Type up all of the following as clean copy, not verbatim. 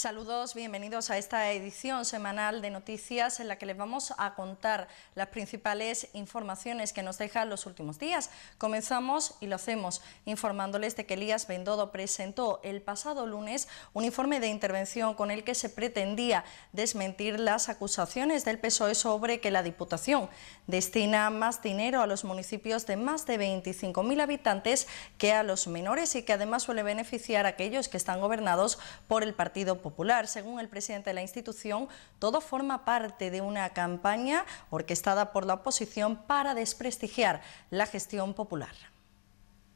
Saludos, bienvenidos a esta edición semanal de noticias en la que les vamos a contar las principales informaciones que nos dejan los últimos días. Comenzamos y lo hacemos informándoles de que Elías Bendodo presentó el pasado lunes un informe de intervención con el que se pretendía desmentir las acusaciones del PSOE sobre que la Diputación destina más dinero a los municipios de más de 25.000 habitantes que a los menores y que además suele beneficiar a aquellos que están gobernados por el Partido Popular. Según el presidente de la institución, todo forma parte de una campaña orquestada por la oposición para desprestigiar la gestión popular.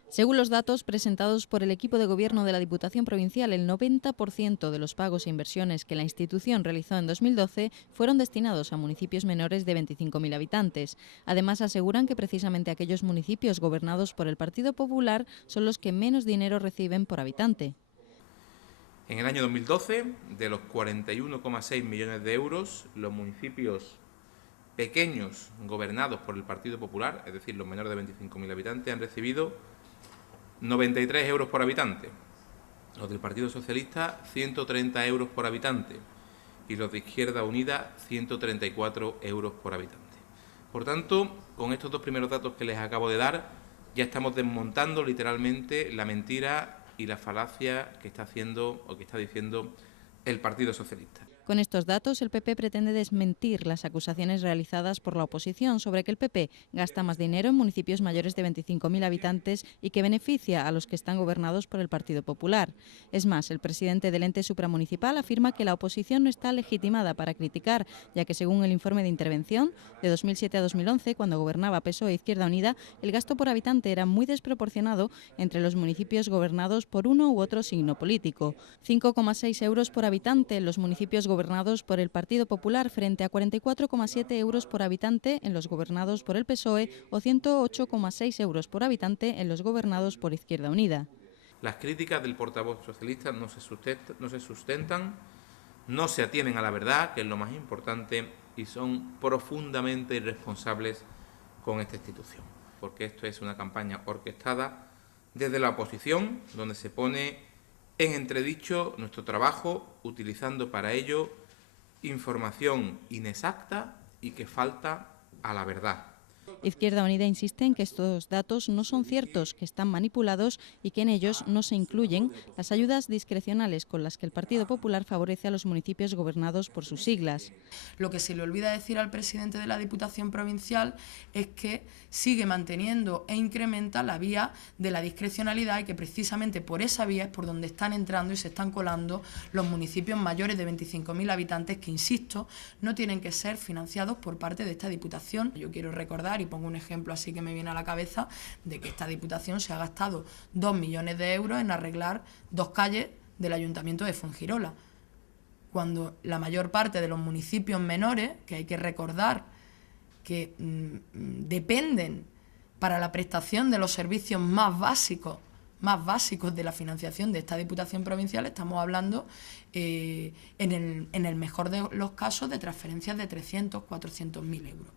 Según los datos presentados por el equipo de gobierno de la Diputación Provincial, el 90% de los pagos e inversiones que la institución realizó en 2012 fueron destinados a municipios menores de 25.000 habitantes. Además, aseguran que precisamente aquellos municipios gobernados por el Partido Popular son los que menos dinero reciben por habitante. En el año 2012, de los 41,6 millones de euros, los municipios pequeños gobernados por el Partido Popular, es decir, los menores de 25.000 habitantes, han recibido 93 euros por habitante. Los del Partido Socialista, 130 euros por habitante. Y los de Izquierda Unida, 134 euros por habitante. Por tanto, con estos dos primeros datos que les acabo de dar, ya estamos desmontando literalmente la mentira y la falacia que está haciendo o que está diciendo el Partido Socialista. Con estos datos, el PP pretende desmentir las acusaciones realizadas por la oposición sobre que el PP gasta más dinero en municipios mayores de 25.000 habitantes y que beneficia a los que están gobernados por el Partido Popular. Es más, el presidente del ente supramunicipal afirma que la oposición no está legitimada para criticar, ya que según el informe de intervención, de 2007 a 2011, cuando gobernaba PSOE e Izquierda Unida, el gasto por habitante era muy desproporcionado entre los municipios gobernados por uno u otro signo político. 5,6 euros por habitante en los municipios gobernados por el Partido Popular frente a 44,7 euros por habitante en los gobernados por el PSOE o 108,6 euros por habitante en los gobernados por Izquierda Unida. Las críticas del portavoz socialista no se sustentan, no se atienen a la verdad, que es lo más importante, y son profundamente irresponsables con esta institución, porque esto es una campaña orquestada desde la oposición, donde se pone en entredicho nuestro trabajo, utilizando para ello información inexacta y que falta a la verdad. Izquierda Unida insiste en que estos datos no son ciertos, que están manipulados y que en ellos no se incluyen las ayudas discrecionales con las que el Partido Popular favorece a los municipios gobernados por sus siglas. Lo que se le olvida decir al presidente de la Diputación Provincial es que sigue manteniendo e incrementa la vía de la discrecionalidad y que precisamente por esa vía es por donde están entrando y se están colando los municipios mayores de 25.000 habitantes que, insisto, no tienen que ser financiados por parte de esta Diputación. Yo quiero recordar, y pongo un ejemplo así que me viene a la cabeza, de que esta Diputación se ha gastado 2 millones de euros en arreglar 2 calles del Ayuntamiento de Fuengirola, cuando la mayor parte de los municipios menores, que hay que recordar que dependen para la prestación de los servicios más básicos de la financiación de esta Diputación Provincial, estamos hablando en el mejor de los casos de transferencias de 300, 400.000 euros.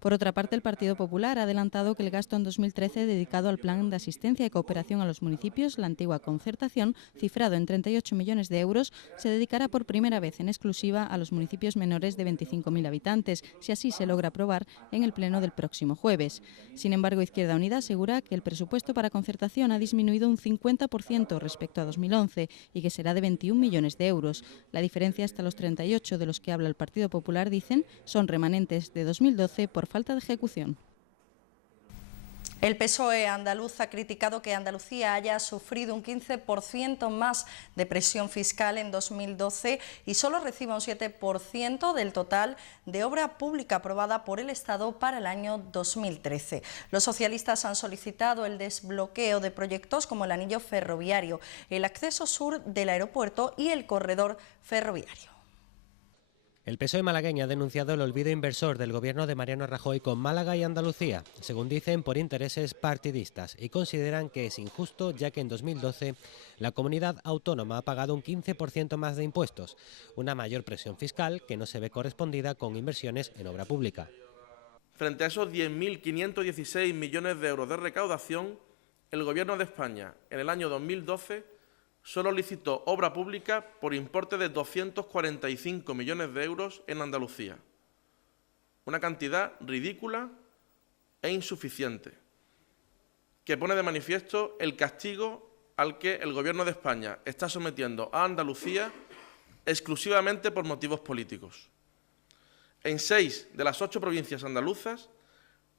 Por otra parte, el Partido Popular ha adelantado que el gasto en 2013 dedicado al Plan de Asistencia y Cooperación a los Municipios, la antigua concertación, cifrado en 38 millones de euros, se dedicará por primera vez en exclusiva a los municipios menores de 25.000 habitantes, si así se logra aprobar en el Pleno del próximo jueves. Sin embargo, Izquierda Unida asegura que el presupuesto para concertación ha disminuido un 50% respecto a 2011 y que será de 21 millones de euros. La diferencia hasta los 38 de los que habla el Partido Popular, dicen, son remanentes de 2012 por falta de ejecución. El PSOE andaluz ha criticado que Andalucía haya sufrido un 15% más de presión fiscal en 2012 y solo reciba un 7% del total de obra pública aprobada por el Estado para el año 2013. Los socialistas han solicitado el desbloqueo de proyectos como el anillo ferroviario, el acceso sur del aeropuerto y el corredor ferroviario. El PSOE malagueño ha denunciado el olvido inversor del gobierno de Mariano Rajoy con Málaga y Andalucía, según dicen por intereses partidistas, y consideran que es injusto ya que en 2012 la comunidad autónoma ha pagado un 15% más de impuestos, una mayor presión fiscal que no se ve correspondida con inversiones en obra pública. Frente a esos 10.516 millones de euros de recaudación, el Gobierno de España en el año 2012 solo licitó obra pública por importe de 245 millones de euros en Andalucía. Una cantidad ridícula e insuficiente, que pone de manifiesto el castigo al que el Gobierno de España está sometiendo a Andalucía exclusivamente por motivos políticos. En 6 de las 8 provincias andaluzas,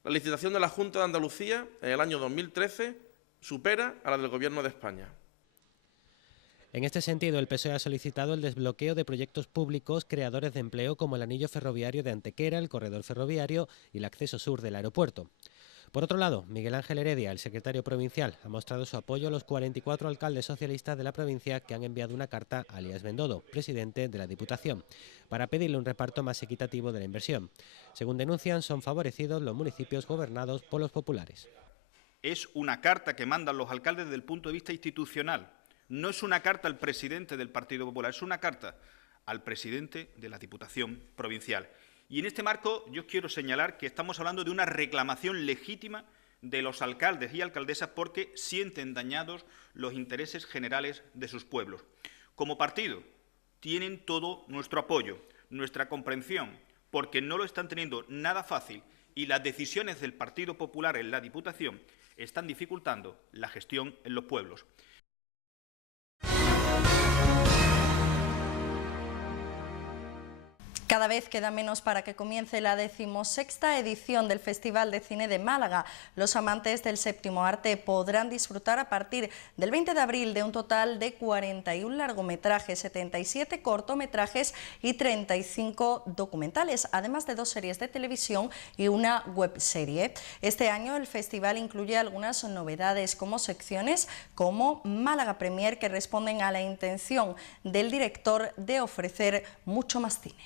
la licitación de la Junta de Andalucía en el año 2013 supera a la del Gobierno de España. En este sentido, el PSOE ha solicitado el desbloqueo de proyectos públicos creadores de empleo como el anillo ferroviario de Antequera, el corredor ferroviario y el acceso sur del aeropuerto. Por otro lado, Miguel Ángel Heredia, el secretario provincial, ha mostrado su apoyo a los 44 alcaldes socialistas de la provincia que han enviado una carta a Elías Bendodo, presidente de la Diputación, para pedirle un reparto más equitativo de la inversión. Según denuncian, son favorecidos los municipios gobernados por los populares. Es una carta que mandan los alcaldes desde el punto de vista institucional. No es una carta al presidente del Partido Popular, es una carta al presidente de la Diputación Provincial. Y en este marco yo quiero señalar que estamos hablando de una reclamación legítima de los alcaldes y alcaldesas porque sienten dañados los intereses generales de sus pueblos. Como partido, tienen todo nuestro apoyo, nuestra comprensión, porque no lo están teniendo nada fácil y las decisiones del Partido Popular en la Diputación están dificultando la gestión en los pueblos. Cada vez queda menos para que comience la 16ª edición del Festival de Cine de Málaga. Los amantes del séptimo arte podrán disfrutar a partir del 20 de abril de un total de 41 largometrajes, 77 cortometrajes y 35 documentales, además de 2 series de televisión y una webserie. Este año el festival incluye algunas novedades como secciones como Málaga Premier, que responden a la intención del director de ofrecer mucho más cine.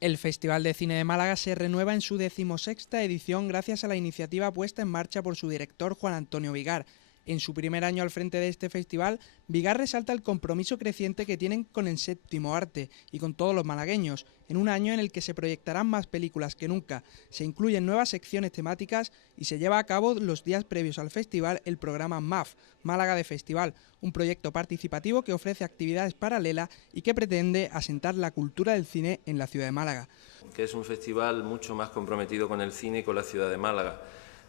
El Festival de Cine de Málaga se renueva en su 16ª edición gracias a la iniciativa puesta en marcha por su director Juan Antonio Vigar. En su primer año al frente de este festival, Vigar resalta el compromiso creciente que tienen con el séptimo arte y con todos los malagueños, en un año en el que se proyectarán más películas que nunca, se incluyen nuevas secciones temáticas y se lleva a cabo los días previos al festival el programa MAF, Málaga de Festival, un proyecto participativo que ofrece actividades paralelas y que pretende asentar la cultura del cine en la ciudad de Málaga. Que es un festival mucho más comprometido con el cine y con la ciudad de Málaga.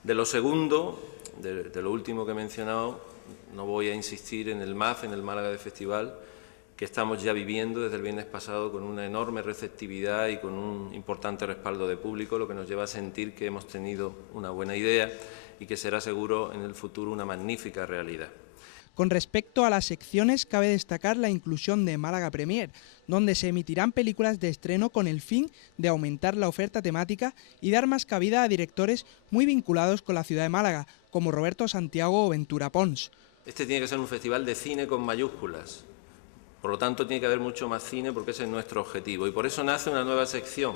De lo segundo, de lo último que he mencionado, no voy a insistir en el MAF, en el Málaga de Festival, que estamos ya viviendo desde el viernes pasado con una enorme receptividad y con un importante respaldo de público, lo que nos lleva a sentir que hemos tenido una buena idea y que será seguro en el futuro una magnífica realidad. Con respecto a las secciones, cabe destacar la inclusión de Málaga Premier, donde se emitirán películas de estreno con el fin de aumentar la oferta temática y dar más cabida a directores muy vinculados con la ciudad de Málaga, como Roberto Santiago o Ventura Pons. Este tiene que ser un festival de cine con mayúsculas, por lo tanto tiene que haber mucho más cine porque ese es nuestro objetivo y por eso nace una nueva sección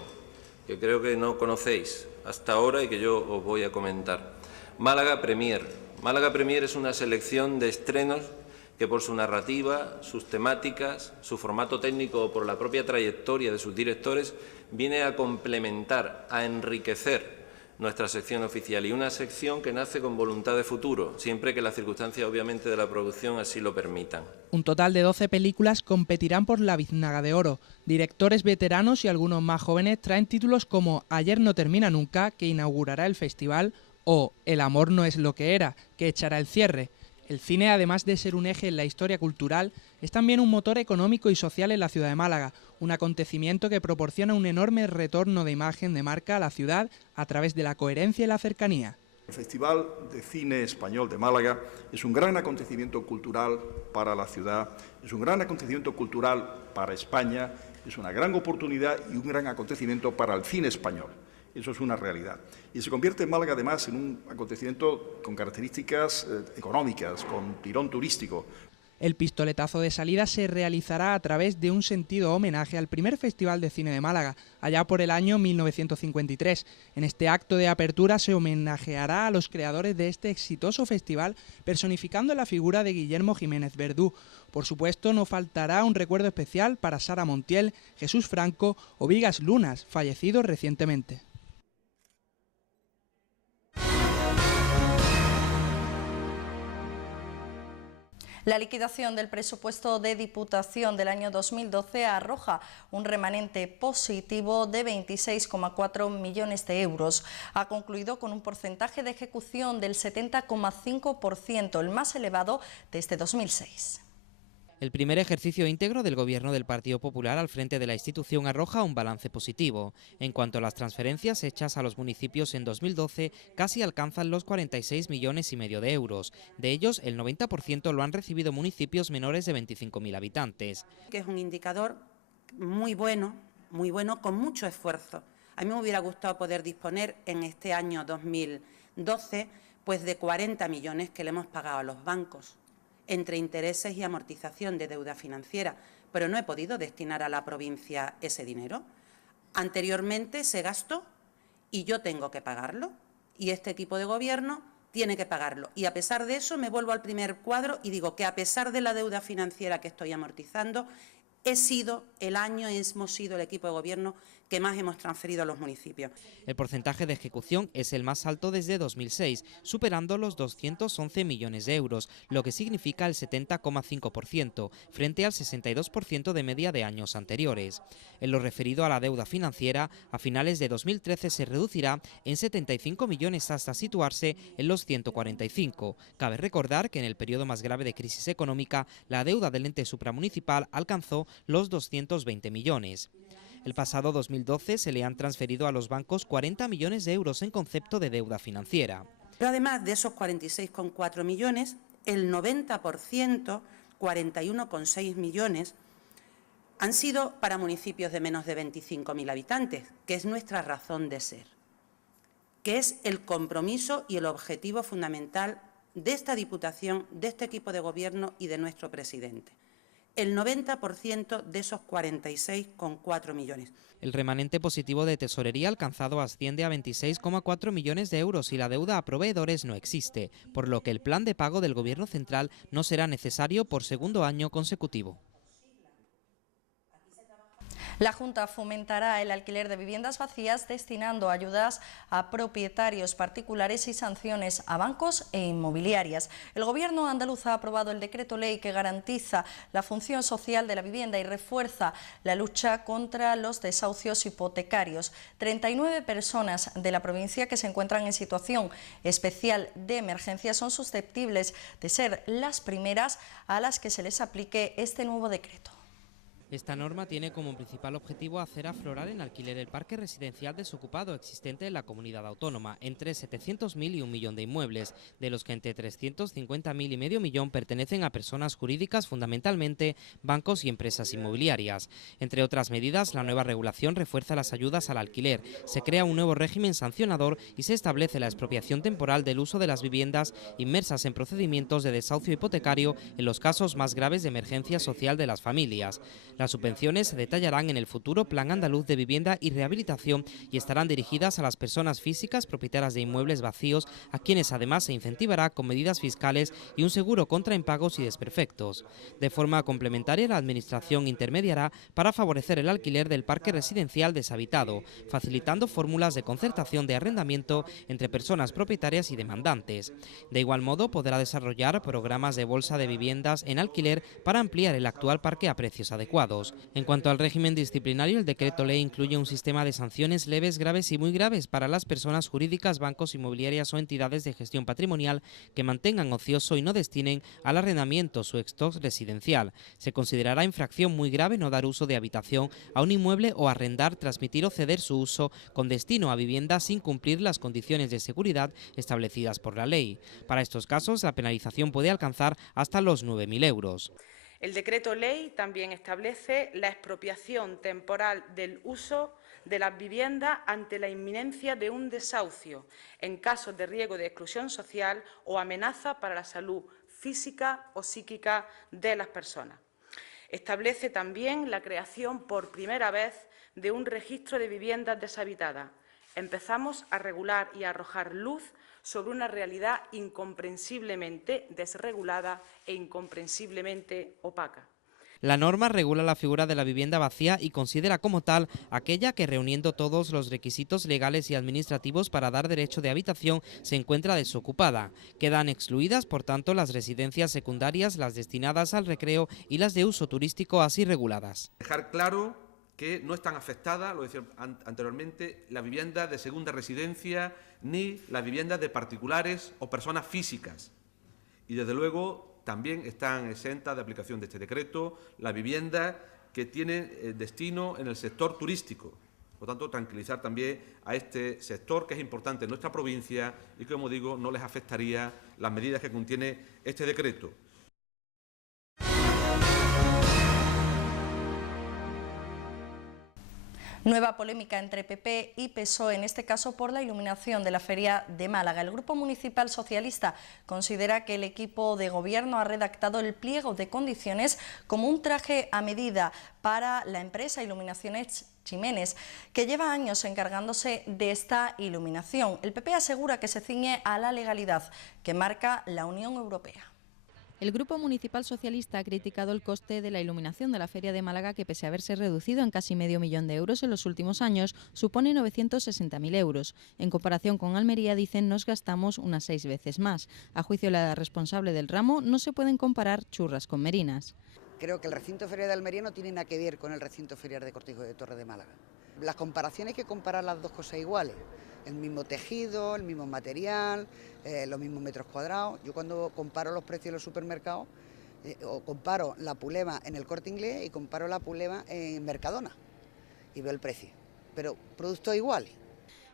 que creo que no conocéis hasta ahora y que yo os voy a comentar. Málaga Premier. Málaga Premier es una selección de estrenos que por su narrativa, sus temáticas, su formato técnico o por la propia trayectoria de sus directores viene a complementar, a enriquecer nuestra sección oficial y una sección que nace con voluntad de futuro, siempre que las circunstancias obviamente de la producción así lo permitan. Un total de 12 películas competirán por la Biznaga de Oro. Directores veteranos y algunos más jóvenes traen títulos como Ayer no termina nunca, que inaugurará el festival, o El amor no es lo que era, que echará el cierre. El cine, además de ser un eje en la historia cultural, es también un motor económico y social en la ciudad de Málaga, un acontecimiento que proporciona un enorme retorno de imagen de marca a la ciudad a través de la coherencia y la cercanía. El Festival de Cine Español de Málaga es un gran acontecimiento cultural para la ciudad, es un gran acontecimiento cultural para España, es una gran oportunidad y un gran acontecimiento para el cine español. Eso es una realidad. Y se convierte en Málaga, además, en un acontecimiento con características económicas, con tirón turístico. El pistoletazo de salida se realizará a través de un sentido homenaje al primer Festival de Cine de Málaga, allá por el año 1953. En este acto de apertura se homenajeará a los creadores de este exitoso festival, personificando la figura de Guillermo Jiménez Verdú. Por supuesto, no faltará un recuerdo especial para Sara Montiel, Jesús Franco o Vigas Lunas, fallecidos recientemente. La liquidación del presupuesto de Diputación del año 2012 arroja un remanente positivo de 26,4 millones de euros. Ha concluido con un porcentaje de ejecución del 70,5%, el más elevado desde 2006. El primer ejercicio íntegro del Gobierno del Partido Popular al frente de la institución arroja un balance positivo. En cuanto a las transferencias hechas a los municipios en 2012, casi alcanzan los 46,5 millones de euros. De ellos, el 90% lo han recibido municipios menores de 25.000 habitantes. Que es un indicador muy bueno, con mucho esfuerzo. A mí me hubiera gustado poder disponer en este año 2012 pues de 40 millones que le hemos pagado a los bancos, entre intereses y amortización de deuda financiera, pero no he podido destinar a la provincia ese dinero. Anteriormente se gastó y yo tengo que pagarlo, y este equipo de gobierno tiene que pagarlo. Y a pesar de eso me vuelvo al primer cuadro y digo que a pesar de la deuda financiera que estoy amortizando, hemos sido el equipo de gobierno que más hemos transferido a los municipios. El porcentaje de ejecución es el más alto desde 2006, superando los 211 millones de euros, lo que significa el 70,5%, frente al 62% de media de años anteriores. En lo referido a la deuda financiera, a finales de 2013 se reducirá en 75 millones hasta situarse en los 145. Cabe recordar que en el periodo más grave de crisis económica, la deuda del ente supramunicipal alcanzó los 220 millones. El pasado 2012 se le han transferido a los bancos 40 millones de euros en concepto de deuda financiera. Pero además de esos 46,4 millones, el 90%, 41,6 millones, han sido para municipios de menos de 25.000 habitantes, que es nuestra razón de ser, que es el compromiso y el objetivo fundamental de esta Diputación, de este equipo de gobierno y de nuestro presidente. El 90% de esos 46,4 millones. El remanente positivo de tesorería alcanzado asciende a 26,4 millones de euros y la deuda a proveedores no existe, por lo que el plan de pago del Gobierno central no será necesario por segundo año consecutivo. La Junta fomentará el alquiler de viviendas vacías destinando ayudas a propietarios particulares y sanciones a bancos e inmobiliarias. El Gobierno andaluz ha aprobado el decreto ley que garantiza la función social de la vivienda y refuerza la lucha contra los desahucios hipotecarios. 39 personas de la provincia que se encuentran en situación especial de emergencia son susceptibles de ser las primeras a las que se les aplique este nuevo decreto. Esta norma tiene como principal objetivo hacer aflorar en alquiler el parque residencial desocupado existente en la comunidad autónoma, entre 700.000 y 1 millón de inmuebles, de los que entre 350.000 y medio millón pertenecen a personas jurídicas, fundamentalmente bancos y empresas inmobiliarias. Entre otras medidas, la nueva regulación refuerza las ayudas al alquiler, se crea un nuevo régimen sancionador y se establece la expropiación temporal del uso de las viviendas inmersas en procedimientos de desahucio hipotecario en los casos más graves de emergencia social de las familias. Las subvenciones se detallarán en el futuro Plan Andaluz de Vivienda y Rehabilitación y estarán dirigidas a las personas físicas propietarias de inmuebles vacíos, a quienes además se incentivará con medidas fiscales y un seguro contra impagos y desperfectos. De forma complementaria, la Administración intermediará para favorecer el alquiler del parque residencial deshabitado, facilitando fórmulas de concertación de arrendamiento entre personas propietarias y demandantes. De igual modo, podrá desarrollar programas de bolsa de viviendas en alquiler para ampliar el actual parque a precios adecuados. En cuanto al régimen disciplinario, el decreto ley incluye un sistema de sanciones leves, graves y muy graves para las personas jurídicas, bancos, inmobiliarias o entidades de gestión patrimonial que mantengan ocioso y no destinen al arrendamiento su stock residencial. Se considerará infracción muy grave no dar uso de habitación a un inmueble o arrendar, transmitir o ceder su uso con destino a vivienda sin cumplir las condiciones de seguridad establecidas por la ley. Para estos casos, la penalización puede alcanzar hasta los 9.000 euros. El decreto ley también establece la expropiación temporal del uso de las viviendas ante la inminencia de un desahucio, en casos de riesgo de exclusión social o amenaza para la salud física o psíquica de las personas. Establece también la creación por primera vez de un registro de viviendas deshabitadas. Empezamos a regular y a arrojar luz sobre una realidad incomprensiblemente desregulada e incomprensiblemente opaca. La norma regula la figura de la vivienda vacía y considera como tal aquella que, reuniendo todos los requisitos legales y administrativos para dar derecho de habitación, se encuentra desocupada. Quedan excluidas, por tanto, las residencias secundarias, las destinadas al recreo y las de uso turístico así reguladas. Dejar claro que no están afectadas, lo decía anteriormente, la vivienda de segunda residencia ni las viviendas de particulares o personas físicas. Y desde luego también están exentas de aplicación de este decreto las viviendas que tienen destino en el sector turístico. Por lo tanto, tranquilizar también a este sector que es importante en nuestra provincia y que, como digo, no les afectaría las medidas que contiene este decreto. Nueva polémica entre PP y PSOE, en este caso por la iluminación de la Feria de Málaga. El Grupo Municipal Socialista considera que el equipo de gobierno ha redactado el pliego de condiciones como un traje a medida para la empresa Iluminaciones Ximénez, que lleva años encargándose de esta iluminación. El PP asegura que se ciñe a la legalidad que marca la Unión Europea. El Grupo Municipal Socialista ha criticado el coste de la iluminación de la Feria de Málaga, que pese a haberse reducido en casi medio millón de euros en los últimos años, supone 960.000 euros. En comparación con Almería, dicen, nos gastamos unas 6 veces más. A juicio de la responsable del ramo, no se pueden comparar churras con merinas. Creo que el recinto ferial de Almería no tiene nada que ver con el recinto ferial de Cortijo de Torres de Málaga. Las comparaciones hay que comparar las dos cosas iguales. El mismo tejido, el mismo material, los mismos metros cuadrados. Yo cuando comparo los precios en los supermercados, o comparo la Puleva en el Corte Inglés y comparo la Puleva en Mercadona y veo el precio, pero productos iguales.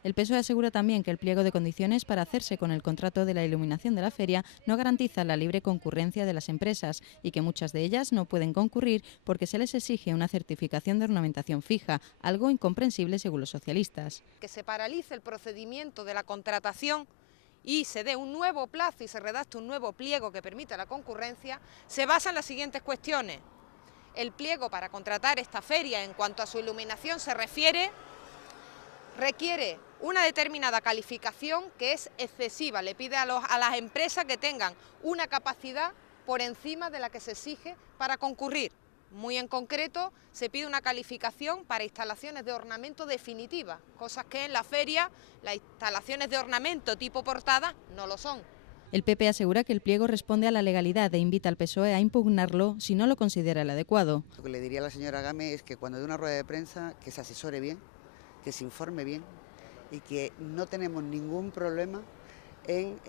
El PSOE asegura también que el pliego de condiciones para hacerse con el contrato de la iluminación de la feria no garantiza la libre concurrencia de las empresas y que muchas de ellas no pueden concurrir porque se les exige una certificación de ornamentación fija, algo incomprensible según los socialistas. Que se paralice el procedimiento de la contratación y se dé un nuevo plazo y se redacte un nuevo pliego que permita la concurrencia, se basa en las siguientes cuestiones. El pliego para contratar esta feria en cuanto a su iluminación se refiere, requiere una determinada calificación que es excesiva, le pide a las empresas que tengan una capacidad por encima de la que se exige para concurrir. Muy en concreto, se pide una calificación para instalaciones de ornamento definitiva, cosas que en la feria las instalaciones de ornamento tipo portada no lo son. El PP asegura que el pliego responde a la legalidad e invita al PSOE a impugnarlo si no lo considera el adecuado. Lo que le diría a la señora Gámez es que cuando dé una rueda de prensa que se asesore bien, que se informe bien y que no tenemos ningún problema en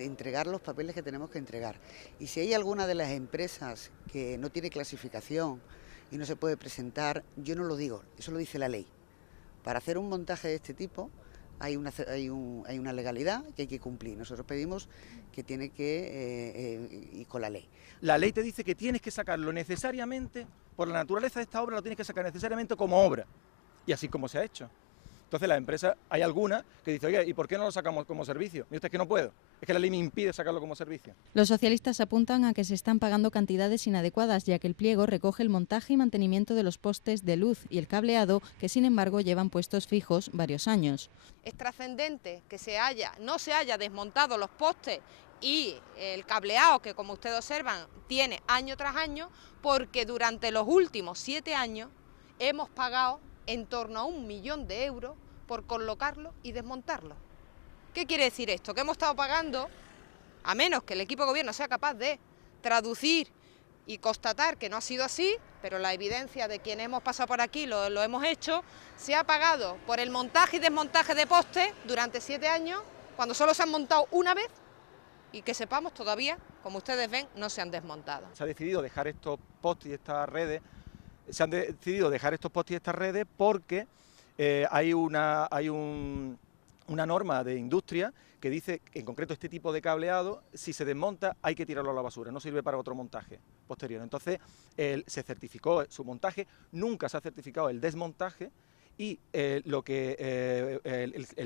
entregar los papeles que tenemos que entregar. Y si hay alguna de las empresas que no tiene clasificación y no se puede presentar, yo no lo digo, eso lo dice la ley. Para hacer un montaje de este tipo hay una legalidad que hay que cumplir. Nosotros pedimos que tiene que ir con la ley. La ley te dice que tienes que sacarlo necesariamente, por la naturaleza de esta obra, lo tienes que sacar necesariamente como obra. Y así como se ha hecho. Entonces las empresas, hay algunas que dicen, oye, ¿y por qué no lo sacamos como servicio? Y usted es que no puedo, es que la ley me impide sacarlo como servicio. Los socialistas apuntan a que se están pagando cantidades inadecuadas, ya que el pliego recoge el montaje y mantenimiento de los postes de luz y el cableado, que sin embargo llevan puestos fijos varios años. Es trascendente que no se haya desmontado los postes y el cableado, que como ustedes observan tiene año tras año, porque durante los últimos 7 años hemos pagado en torno a 1 millón de euros por colocarlo y desmontarlo. ¿Qué quiere decir esto? Que hemos estado pagando, a menos que el equipo de gobierno sea capaz de traducir y constatar que no ha sido así, pero la evidencia de quienes hemos pasado por aquí lo hemos hecho, se ha pagado por el montaje y desmontaje de postes durante 7 años, cuando solo se han montado una vez y que sepamos todavía, como ustedes ven, no se han desmontado. Se ha decidido dejar estos postes y estas redes. Se han decidido dejar estos postes y estas redes porque hay una norma de industria que dice que en concreto este tipo de cableado, si se desmonta hay que tirarlo a la basura, no sirve para otro montaje posterior. Entonces se certificó su montaje, nunca se ha certificado el desmontaje y el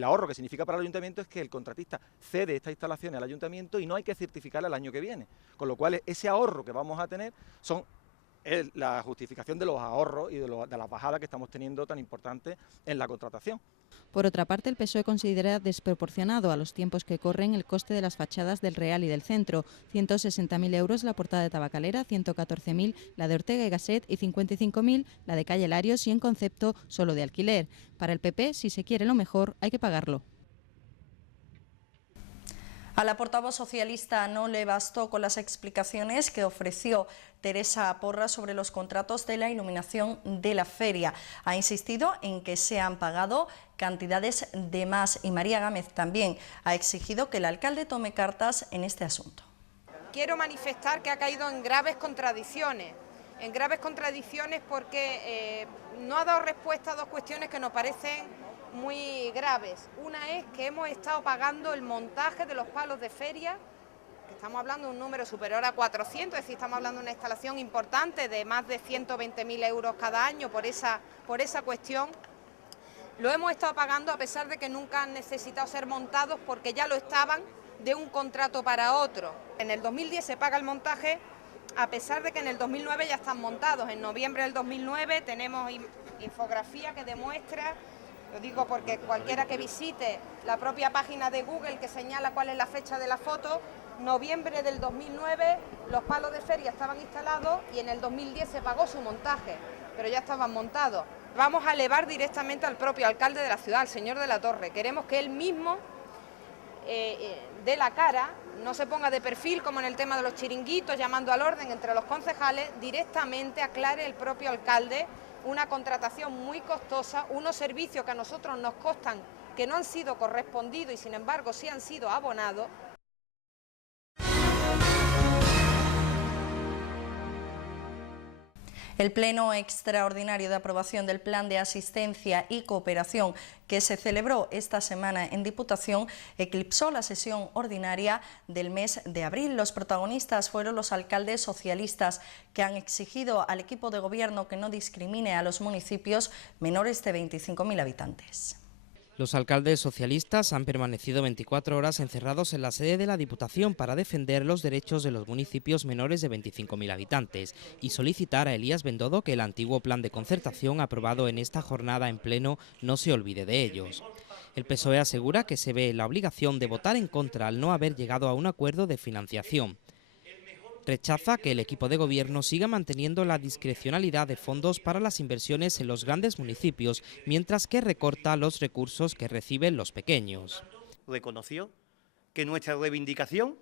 ahorro que significa para el ayuntamiento es que el contratista cede esta instalación al ayuntamiento y no hay que certificarla el año que viene. Con lo cual ese ahorro que vamos a tener son es la justificación de los ahorros y de las bajadas que estamos teniendo tan importantes en la contratación. Por otra parte, el PSOE considera desproporcionado a los tiempos que corren el coste de las fachadas del Real y del Centro. 160.000 euros la portada de Tabacalera, 114.000 la de Ortega y Gasset y 55.000 la de Calle Larios y en concepto solo de alquiler. Para el PP, si se quiere lo mejor, hay que pagarlo. A la portavoz socialista no le bastó con las explicaciones que ofreció Teresa Porras sobre los contratos de la iluminación de la feria. Ha insistido en que se han pagado cantidades de más y María Gámez también ha exigido que el alcalde tome cartas en este asunto. Quiero manifestar que ha caído en graves contradicciones porque no ha dado respuesta a dos cuestiones que nos parecen muy graves. Una es que hemos estado pagando el montaje de los palos de feria, que estamos hablando de un número superior a 400, es decir, estamos hablando de una instalación importante de más de 120.000 euros cada año por esa cuestión. Lo hemos estado pagando a pesar de que nunca han necesitado ser montados porque ya lo estaban de un contrato para otro. En el 2010 se paga el montaje a pesar de que en el 2009 ya están montados. En noviembre del 2009 tenemos infografía que demuestra, lo digo porque cualquiera que visite la propia página de Google que señala cuál es la fecha de la foto, noviembre del 2009 los palos de feria estaban instalados y en el 2010 se pagó su montaje, pero ya estaban montados. Vamos a elevar directamente al propio alcalde de la ciudad, al señor de la Torre. Queremos que él mismo dé la cara, no se ponga de perfil como en el tema de los chiringuitos, llamando al orden entre los concejales, directamente aclare el propio alcalde una contratación muy costosa, unos servicios que a nosotros nos costan, que no han sido correspondidos y sin embargo sí han sido abonados. El Pleno Extraordinario de Aprobación del Plan de Asistencia y Cooperación que se celebró esta semana en Diputación eclipsó la sesión ordinaria del mes de abril. Los protagonistas fueron los alcaldes socialistas que han exigido al equipo de gobierno que no discrimine a los municipios menores de 25.000 habitantes. Los alcaldes socialistas han permanecido 24 horas encerrados en la sede de la Diputación para defender los derechos de los municipios menores de 25.000 habitantes y solicitar a Elías Bendodo que el antiguo plan de concertación aprobado en esta jornada en pleno no se olvide de ellos. El PSOE asegura que se ve la obligación de votar en contra al no haber llegado a un acuerdo de financiación. Rechaza que el equipo de gobierno siga manteniendo la discrecionalidad de fondos para las inversiones en los grandes municipios, mientras que recorta los recursos que reciben los pequeños. Reconoció que nuestra reivindicación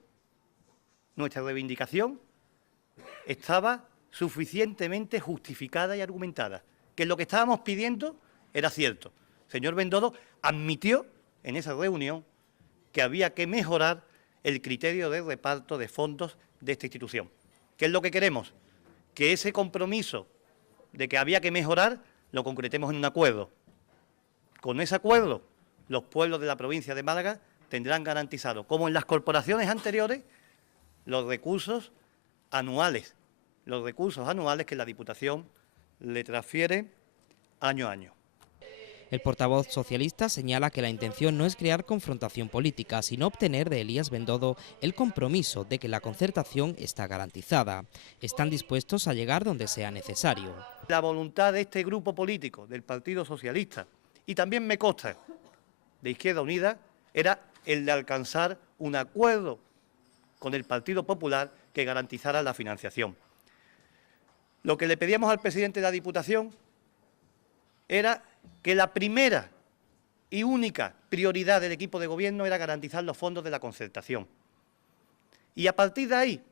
estaba suficientemente justificada y argumentada, que lo que estábamos pidiendo era cierto. El señor Bendodo admitió en esa reunión que había que mejorar el criterio de reparto de fondos de esta institución. ¿Qué es lo que queremos? Que ese compromiso de que había que mejorar lo concretemos en un acuerdo. Con ese acuerdo, los pueblos de la provincia de Málaga tendrán garantizado, como en las corporaciones anteriores, los recursos anuales que la Diputación le transfiere año a año. El portavoz socialista señala que la intención no es crear confrontación política, sino obtener de Elías Bendodo el compromiso de que la concertación está garantizada. Están dispuestos a llegar donde sea necesario. La voluntad de este grupo político, del Partido Socialista, y también me consta, de Izquierda Unida, era el de alcanzar un acuerdo con el Partido Popular que garantizara la financiación. Lo que le pedíamos al presidente de la Diputación era que la primera y única prioridad del equipo de gobierno era garantizar los fondos de la concertación. Y a partir de ahí,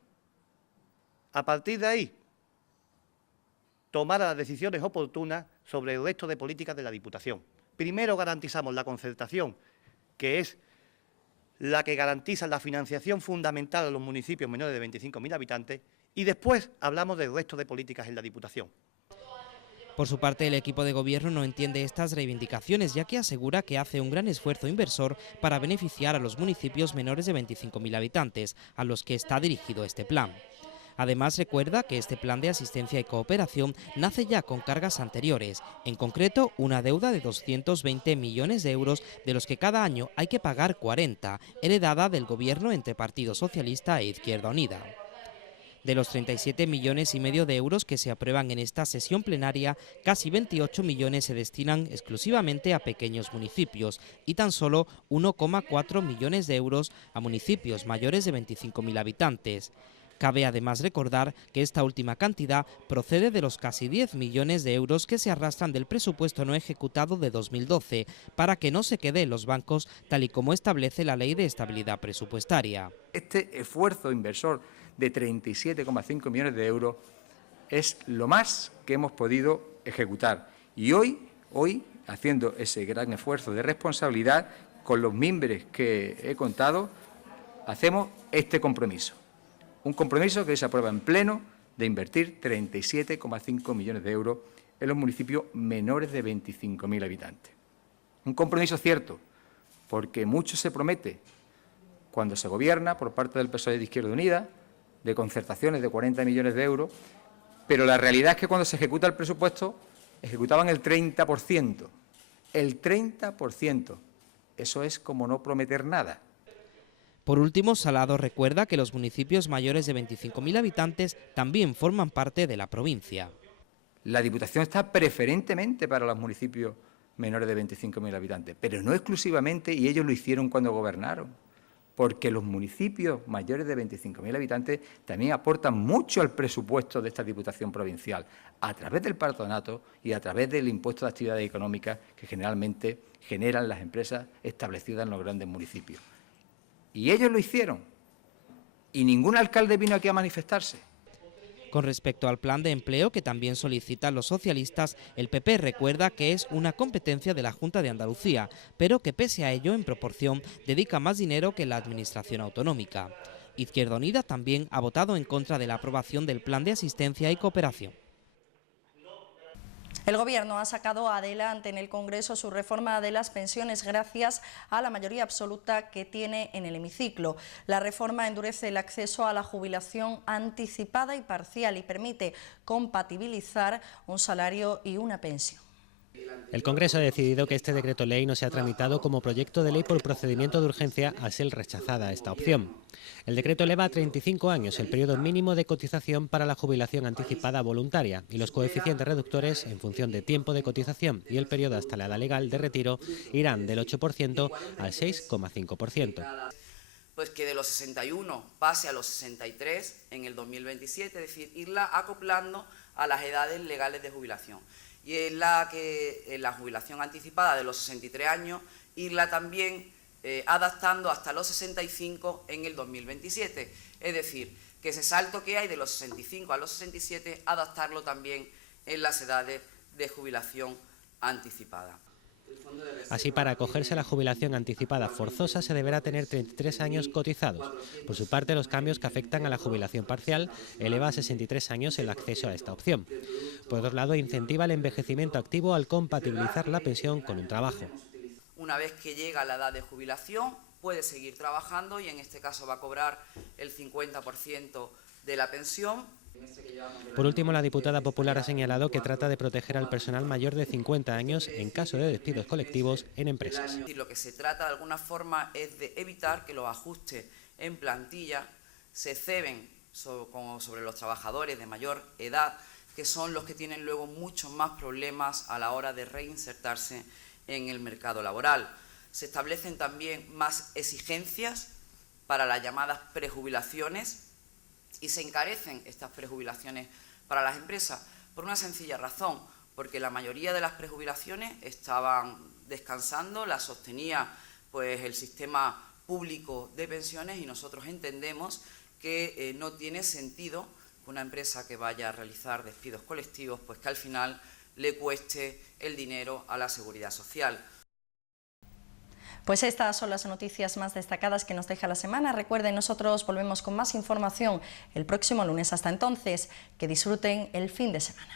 tomar las decisiones oportunas sobre el resto de políticas de la Diputación. Primero garantizamos la concertación, que es la que garantiza la financiación fundamental a los municipios menores de 25.000 habitantes, y después hablamos del resto de políticas en la Diputación. Por su parte, el equipo de gobierno no entiende estas reivindicaciones, ya que asegura que hace un gran esfuerzo inversor para beneficiar a los municipios menores de 25.000 habitantes, a los que está dirigido este plan. Además, recuerda que este plan de asistencia y cooperación nace ya con cargas anteriores, en concreto una deuda de 220 millones de euros, de los que cada año hay que pagar 40, heredada del gobierno entre Partido Socialista e Izquierda Unida. De los 37,5 millones de euros que se aprueban en esta sesión plenaria, casi 28 millones se destinan exclusivamente a pequeños municipios y tan solo 1,4 millones de euros a municipios mayores de 25.000 habitantes. Cabe además recordar que esta última cantidad procede de los casi 10 millones de euros que se arrastran del presupuesto no ejecutado de 2012 para que no se quede en los bancos tal y como establece la Ley de Estabilidad Presupuestaria. Este esfuerzo inversor de 37,5 millones de euros es lo más que hemos podido ejecutar. Y hoy, haciendo ese gran esfuerzo de responsabilidad, con los mimbres que he contado, hacemos este compromiso. Un compromiso que se aprueba en pleno de invertir 37,5 millones de euros en los municipios menores de 25.000 habitantes. Un compromiso cierto, porque mucho se promete cuando se gobierna por parte del PSOE de Izquierda Unida, de concertaciones de 40 millones de euros, pero la realidad es que cuando se ejecuta el presupuesto, ejecutaban el 30%. El 30%. Eso es como no prometer nada. Por último, Salado recuerda que los municipios mayores de 25.000 habitantes también forman parte de la provincia. La Diputación está preferentemente para los municipios menores de 25.000 habitantes, pero no exclusivamente, y ellos lo hicieron cuando gobernaron, porque los municipios mayores de 25.000 habitantes también aportan mucho al presupuesto de esta Diputación provincial, a través del patronato y a través del impuesto de actividades económicas que generalmente generan las empresas establecidas en los grandes municipios. Y ellos lo hicieron, y ningún alcalde vino aquí a manifestarse. Con respecto al plan de empleo que también solicitan los socialistas, el PP recuerda que es una competencia de la Junta de Andalucía, pero que pese a ello, en proporción, dedica más dinero que la Administración autonómica. Izquierda Unida también ha votado en contra de la aprobación del plan de asistencia y cooperación. El Gobierno ha sacado adelante en el Congreso su reforma de las pensiones gracias a la mayoría absoluta que tiene en el hemiciclo. La reforma endurece el acceso a la jubilación anticipada y parcial y permite compatibilizar un salario y una pensión. El Congreso ha decidido que este decreto ley no sea tramitado como proyecto de ley por procedimiento de urgencia al ser rechazada esta opción. El decreto eleva a 35 años el periodo mínimo de cotización para la jubilación anticipada voluntaria y los coeficientes reductores en función de tiempo de cotización y el periodo hasta la edad legal de retiro irán del 8% al 6,5%. Pues que de los 61 pase a los 63 en el 2027, es decir, irla acoplando a las edades legales de jubilación. Y es la que en la jubilación anticipada de los 63 años, irla también adaptando hasta los 65 en el 2027. Es decir, que ese salto que hay de los 65 a los 67, adaptarlo también en las edades de jubilación anticipada. Así, para acogerse a la jubilación anticipada forzosa se deberá tener 33 años cotizados. Por su parte, los cambios que afectan a la jubilación parcial eleva a 63 años el acceso a esta opción. Por otro lado, incentiva el envejecimiento activo al compatibilizar la pensión con un trabajo. Una vez que llega a la edad de jubilación, puede seguir trabajando y en este caso va a cobrar el 50% de la pensión. Por último, la diputada popular ha señalado que trata de proteger al personal mayor de 50 años en caso de despidos colectivos en empresas. Lo que se trata de alguna forma es de evitar que los ajustes en plantilla se ceben sobre los trabajadores de mayor edad, que son los que tienen luego muchos más problemas a la hora de reinsertarse en el mercado laboral. Se establecen también más exigencias para las llamadas prejubilaciones y se encarecen estas prejubilaciones para las empresas por una sencilla razón, porque la mayoría de las prejubilaciones estaban descansando, las sostenía pues el sistema público de pensiones y nosotros entendemos que no tiene sentido que una empresa que vaya a realizar despidos colectivos pues que al final le cueste el dinero a la Seguridad Social. Pues estas son las noticias más destacadas que nos deja la semana. Recuerden, nosotros volvemos con más información el próximo lunes. Hasta entonces, que disfruten el fin de semana.